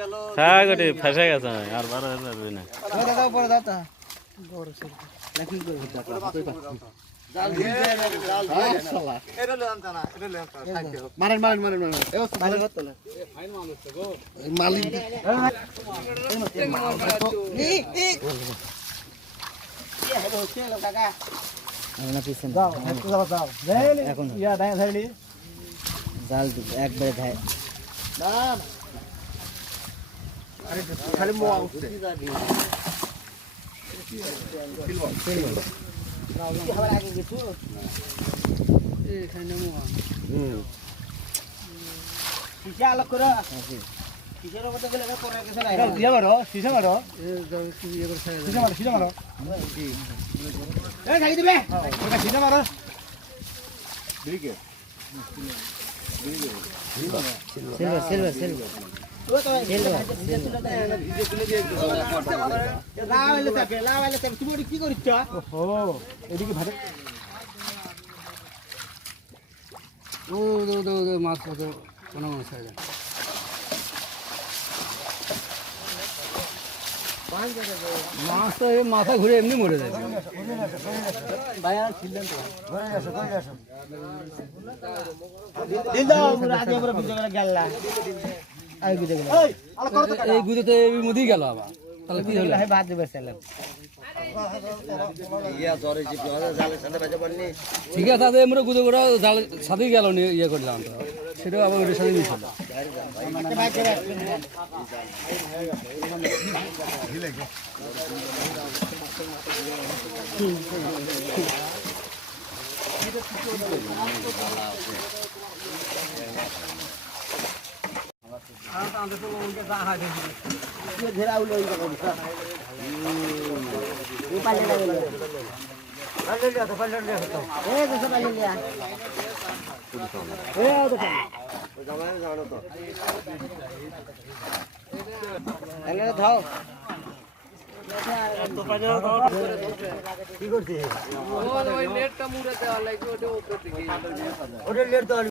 গেল হ্যাঁ গোটে ফেসে গেছে আর বারো হাজার না। দাদা উপরে দাদা জাল জাল দিয়ে এটা না লয়ে আনতা সাইডে হোক এ মারেন মালিক এখন ইয়া দায় ধরলি জাল একবারে ধায় খালি মোয়া উঠছে ইয়া মারো সিসা মারো। সিসা মারো সিসা মারো এ থাকি দিবে? সিসা মারো। Silver silver silver. মাছ তো এই মাথা ঘুরে এমনি মরে বিজয় করে আই বিজয় গেল। এই গুদে তো এই মধ্যেই গেল আবার। তাহলে কি হলো? বাদ দিবে সালাম ঠিক আছে তাহলে আমরা গুদে করে জাল সাথেই গেল ইয়ে করলাম তো। সেটাও আবার ওটার সাথে মিশল घेरा মুড়ে দেওয়া লাগবে ওটা লেট তো